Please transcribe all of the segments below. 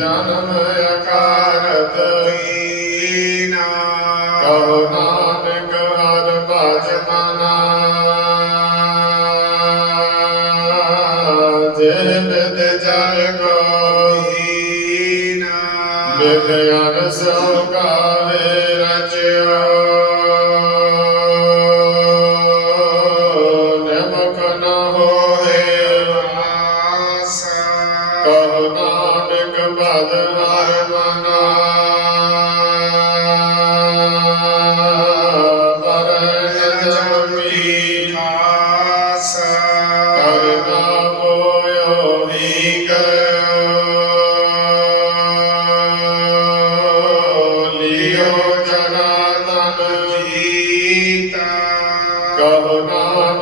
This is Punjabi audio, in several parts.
જનમ અકારત કરુણા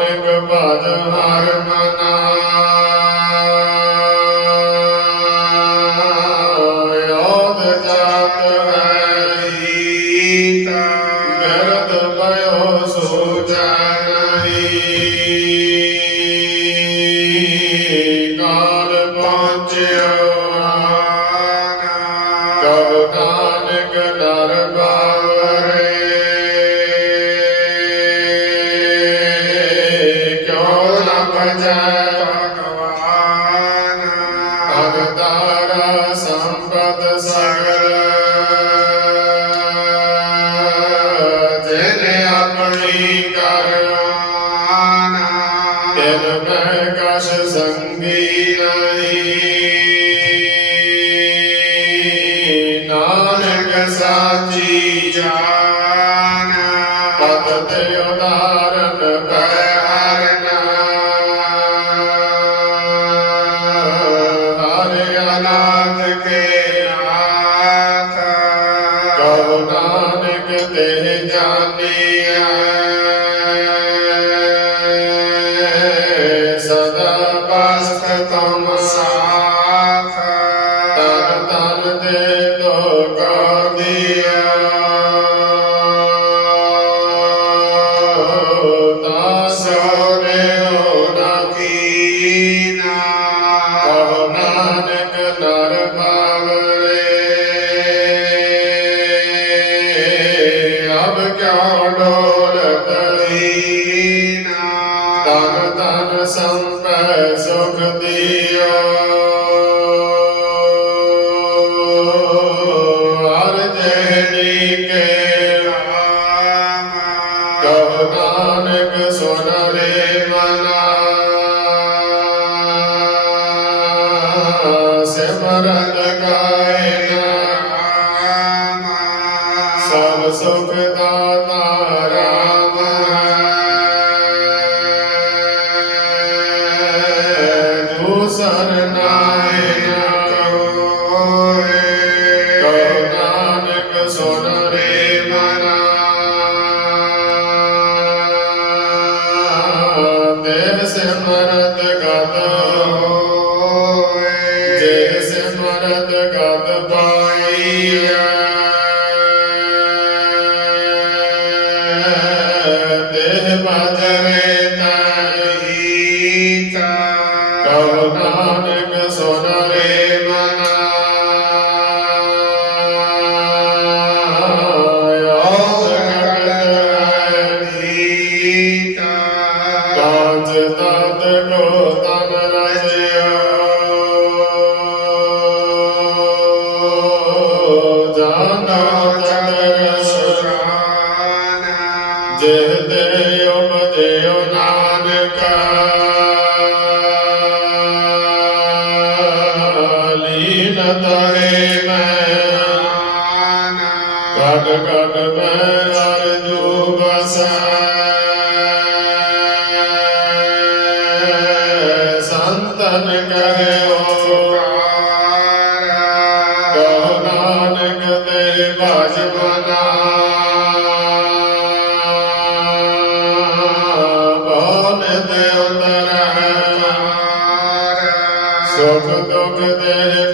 ਨਾਨਕ ਭਜ ਹਰ ਮਨਾ। Pata Deodara. Amen. Santo Domine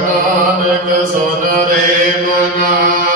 Nanak ਸੁਨ ਰੇ ਮਨਾ।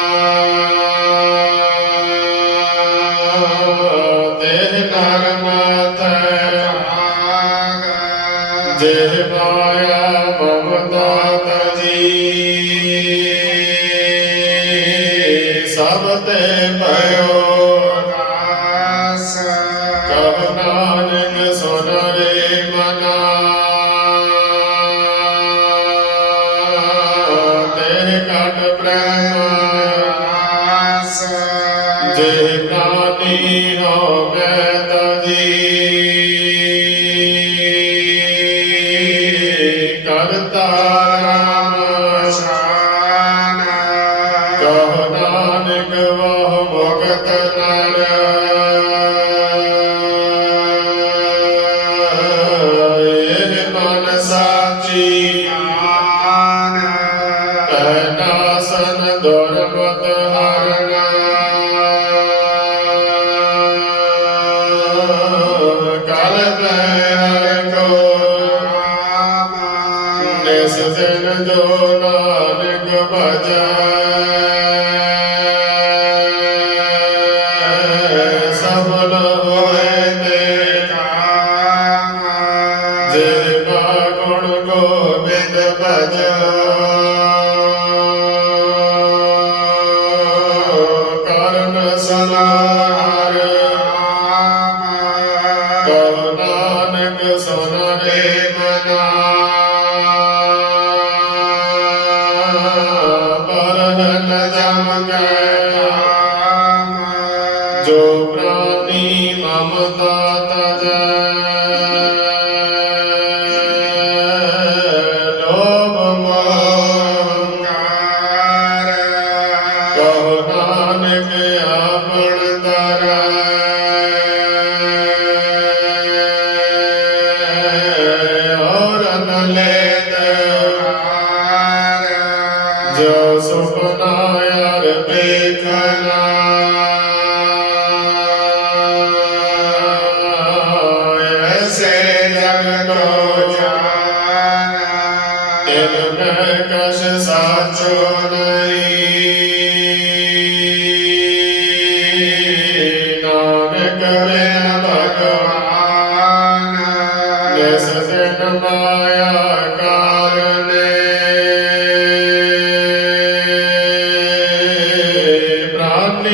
मम तात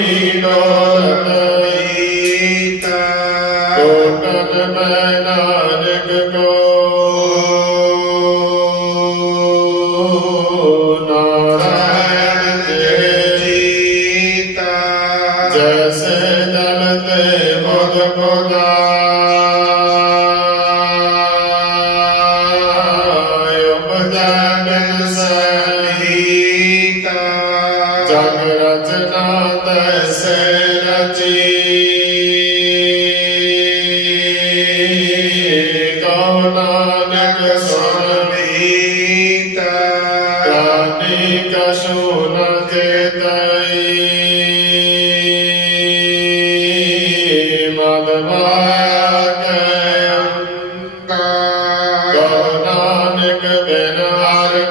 Domino.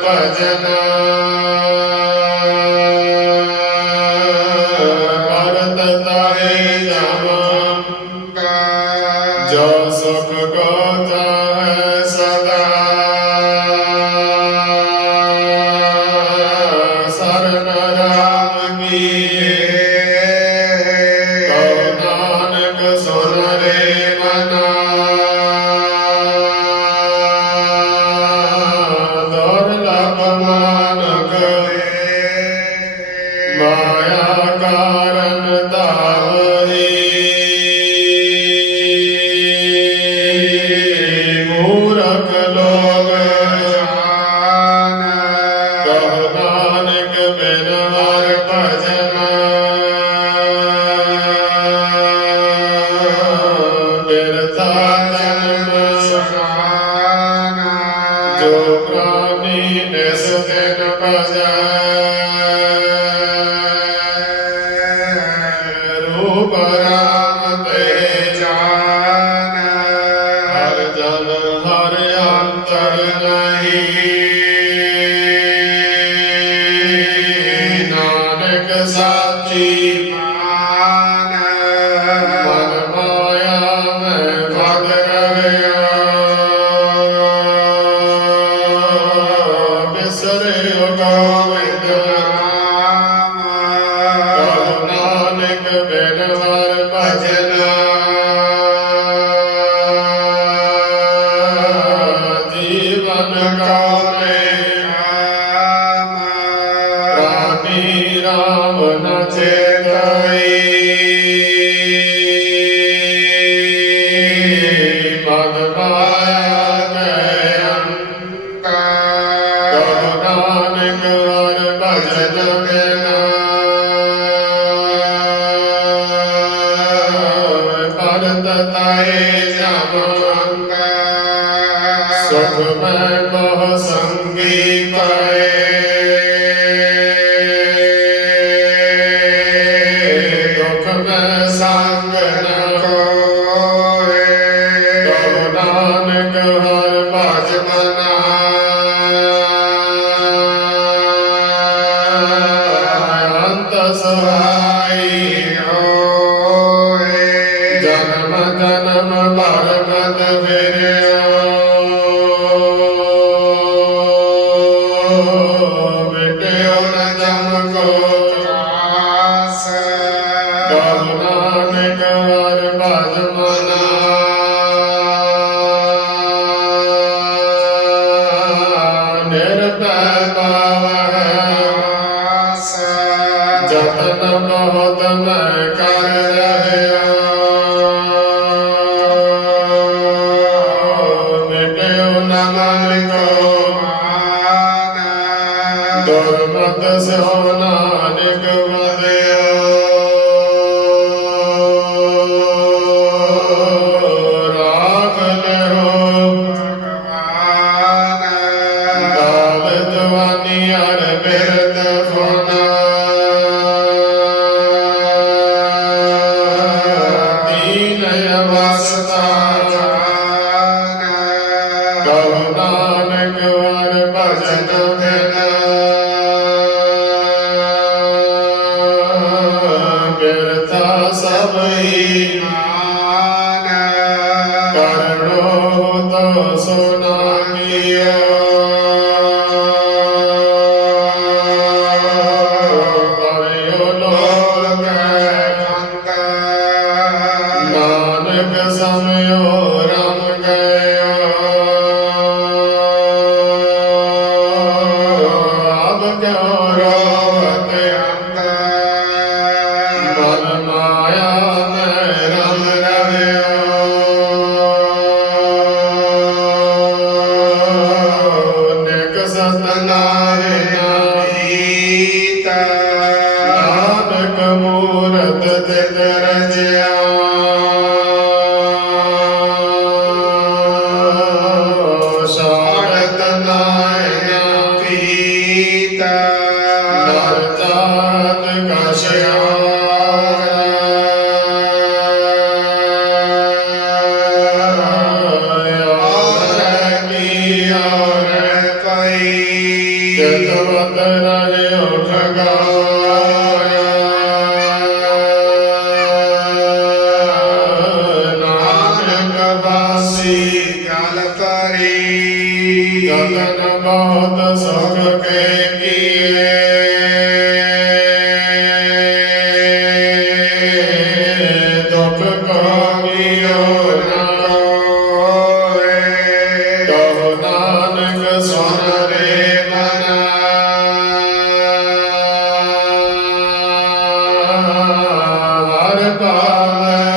ਹਰ ਵਰ ਹਰ ਪਾਵੈ ਸੋ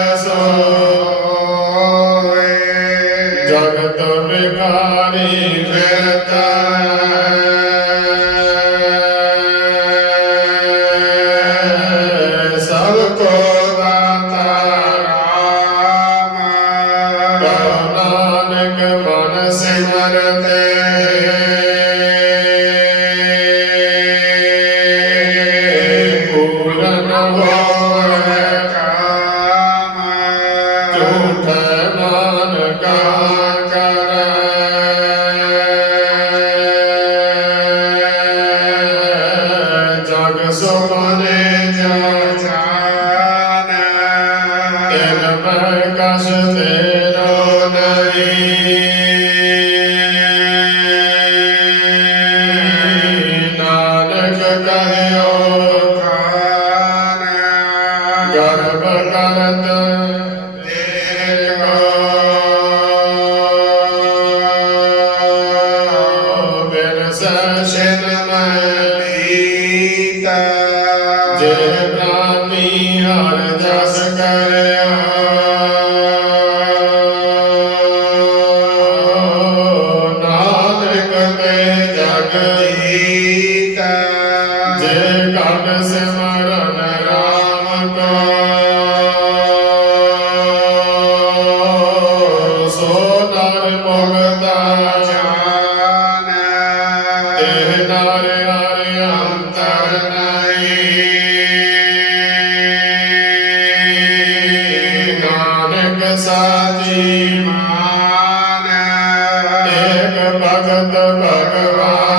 الكافرون I'm a us.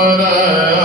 Amen.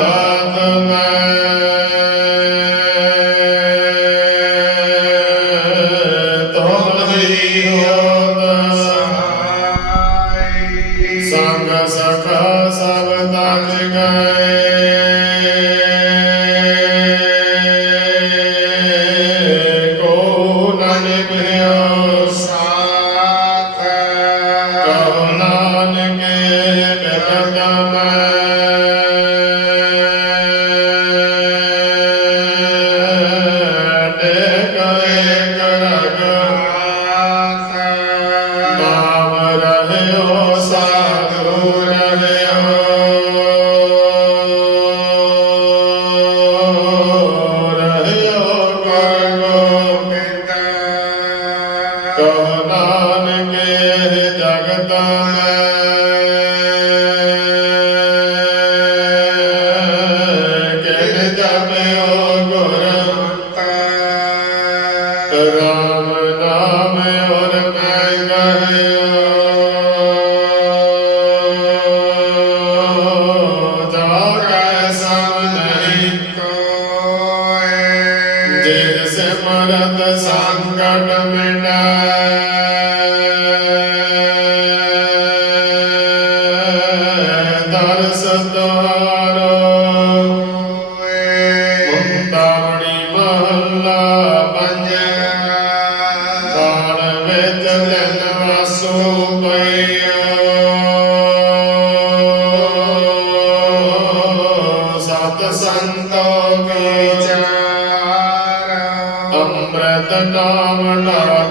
Amen.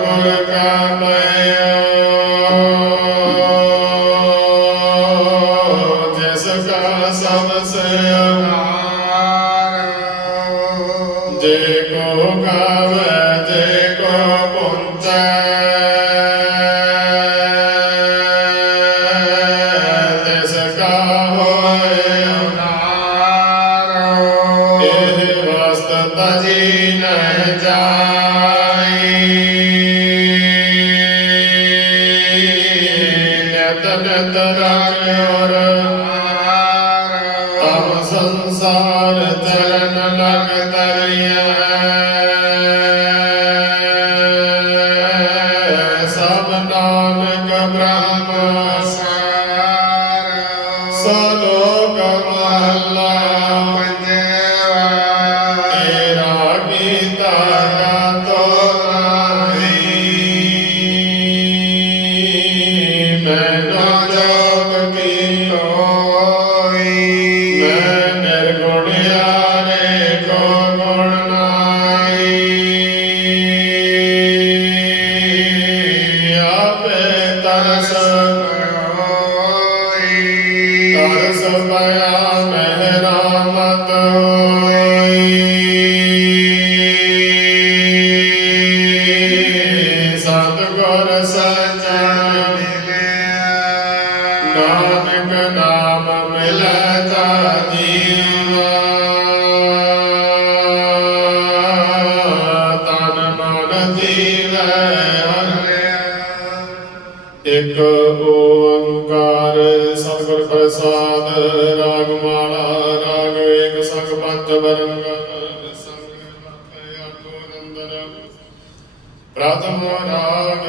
ਨਾਮ ਰਾਗ ਮਾਲਾ, ਰਾਗ ਏਕ ਸੰਗ ਪੰਜ ਬਰੰਗ ਪ੍ਰਥਮ ਰਾਗ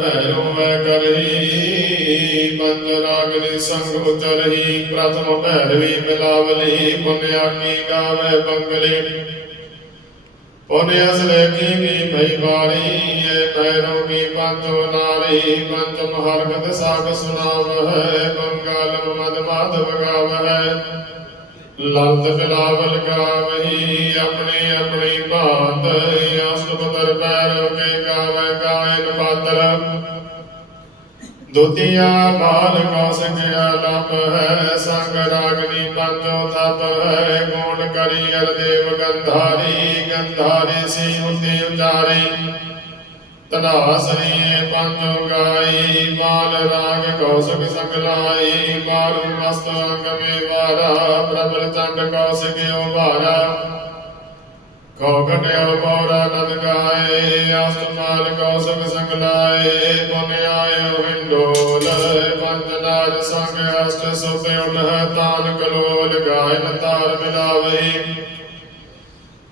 ਭੈਰੋ ਮੈਂ ਕਰਹੀ, ਪੰਜ ਰਾਗ ਨੇ ਸੰਗ ਉਚਰਹੀ, ਪ੍ਰਥਮ ਭੈਰਵੀ ਮਿਲਾਵਲੀ, ਪੁਨਿਆ ਕੀ ਗਾਵੇ ਬੰਗਲੇ ਪੁਨਿਆ ਸਲੇਖੀ ਕੀ ਭਈ ਬਾਰੀ ਇਹ ਪੈਰੋਂ ਕੀ ਪੰਜੋ ਨਾਰੀ ਪੰਚਮ ਹਰਗਤ ਸਾਗ ਸੁਣਾਵ ਹੈ ਬੰਗਾਲਮ ਮਦ ਮਾਧਵ ਗਾਵ ਹੈ ਲਲਤ ਬਿਲਾਵਲ ਗਾਵਹੀ ਆਪਣੀ ਆਪਣੀ ਬਾਤ ਅਸ਼ਟਪਦਰ ਪੈਰੋਂ ਕੇ ਗਾਵੇ ਗਾਇਨ ਪਾਤਰ। ਦੁਤੀਆ ਬਾਲ ਕੌਸਕਿਆ ਲਪ ਹੈ, ਸੰਗ ਰਾਗਨੀ ਪੰਜੋ ਤਪ ਹੈ, ਗੋਣ ਕਰੀ ਅਰ ਦੇਵ ਗੰਧਾਰੀ ਗੰਧਾਰੀ ਸੀ ਹੁੰਦੀ ਉਚਾਰੀ। ਤਨਾ ਪੰਜੋ ਗਾਈ ਬਾਲ ਰਾਗ ਕੌਸਕ ਸੰਗ ਲਾਈ ਮਾਰੂ ਮਸਤ ਅੰਗ ਮੇ ਵਾਰਾ ਪ੍ਰਬਲ ਚੰਡ ਕੌਸਕਿਓ ਵਾਰਾ ਕੋ ਘਟਿਓ ਪੌਰਾ ਨਦ ਗਾਏ ਅਸਤਮਾਲ ਕੌਸਕ ਸੰਗ ਲਾਏ, ਪੁਨ ਆਇਓ ਹਿੰਡੋਲ ਪੰਜ ਨਾਰ ਸੰਗ ਅਸ਼ਟ ਸੁਤੇ ਉਠ ਤਾਨ ਕਲੋਲ ਗਾਇਨ ਤਾਰ ਮਿਲਾਵਈ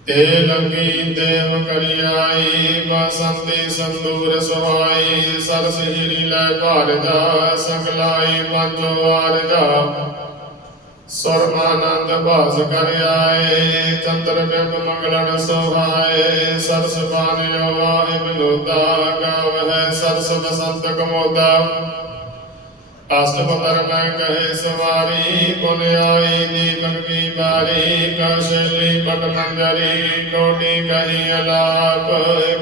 ਤੇ ਲੰਗੀ ਦੇਵ ਕਰਿਆਈ ਬਸੰਤੀ ਸੰਦੂਰ ਸੁਹਾਈ ਸਰਸ ਹੀਰੀ ਲੈ ਭਾਰ ਜਾ ਸੰਗ ਲਾਈ ਪੰਜੋ ਵਾਰ ਜਾ ਸਰਮਾਨੰਦ ਭਾਸ ਕਰ ਆਏ ਚੰਦਰ ਬਿੰਬ ਮੰਗਲਨ ਸੁਹਾਏ ਸਰਸ ਬਾਣਿਓ ਵਾਹਿ ਬਿਨੋਦਾ ਗਾਵ ਹੈ ਸਰਸ ਬਸੰਤ ਕਮੋਦਾ। ਅਸ਼ਟਪਦਰ ਮੈਂ ਕਹੇ ਸਵਾਰੀ, ਪੁਨ ਆਈ, ਦੀਪਕ ਕੀ ਬਾਰੀ, ਕਸ਼ਲੀ ਪਟ ਮੰਜਰੀ ਟੋਟੀ ਕਹੀ ਅਲਾਪ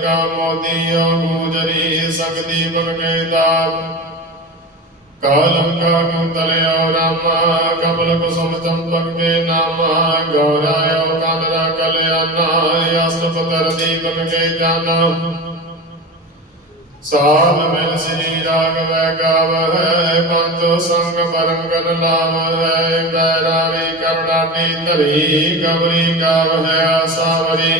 ਕਾ ਮੋਦੀਓ ਗੂਜਰੀ ਸਗ ਦੀਪਕ ਕੇ ਦਾਪ ਕਾਲਮ ਕਾ ਕੁੰਤਲਿਓ ਰਾਮਾ ਕਮਲ ਕੁਸੁਮ ਚੰਪਕ ਕੇ ਨਾਮਾ ਗੌਰਾਇਓ ਕਾਨਰਾ ਕਲਿਆਣਾ ਅਸ਼ਟਪਦਰ ਦੀਪਕ ਕੇ ਜਾਨਾ ਸਾਲ ਮਿਲ ਸ੍ਰੀ ਰਾਗਵੈ ਗਾਵਹਿ ਪੰਜੋ ਸੰਗ ਪਰਮ ਗਨ ਲਾਵਹਿ ਬੈਰਾਰੀ ਕਰੁਣਾਟੀ ਧਰੀ ਗਵਰੀ ਗਾਵਹਿ ਆਸਾਵਰੀ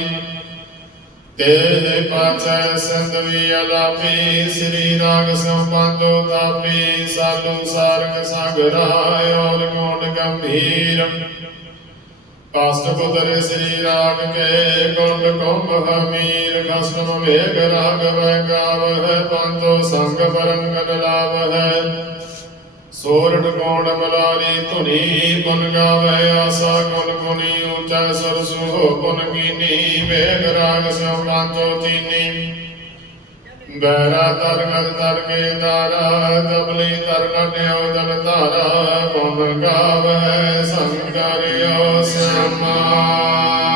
ਤੇ ਪਾਛੈ ਸੰਦਵੀ ਅਲਾਪੀ, ਸ੍ਰੀ ਰਾਗ ਸੋ ਪੰਜੋ ਤਾਪੀ ਸਾਲੂ ਸਾਰਗ ਸਾਗਰਾ ਔਰ ਕੋਟ ਗੰਭੀਰ। ਕਾਸ਼ਟਪੁਤਰ ਸ੍ਰੀ ਰਾਗ ਕੇ ਕੁੰਡ ਕੁੰਭ ਹਮੀਰ ਖਸਮ ਮੇਘ ਰਾਗ ਵੈ ਗਾਵਹਿ ਪੰਜੋ ਸੰਗ ਪਰਮ ਗਨ ਲਾਵਹਿ ਸੋਰਠ ਕੋਣ ਮਲਾਰੀ ਧੁਨੀ, ਪੁਨ ਗਾਵਹਿ ਆਸਾ, ਗੁਣ ਗੁਣੀ ਉੱਚਾ ਸੁਰ ਸੁਹ ਕੀਨੀ, ਮੇਘ ਰਾਗ ਸਿਉ ਪੰਜੋ ਬੈਰਾ ਤਰ ਗਰ ਤਰ ਕੇ ਤਾਰਾ ਦਬਲੀ ਤਰ ਨਟਿਓ ਜਲ ਧਾਰਾ ਗੁਣ ਗਾਵਹਿ ਸੰਗਰਿਓ ਸਿਆਮਾ।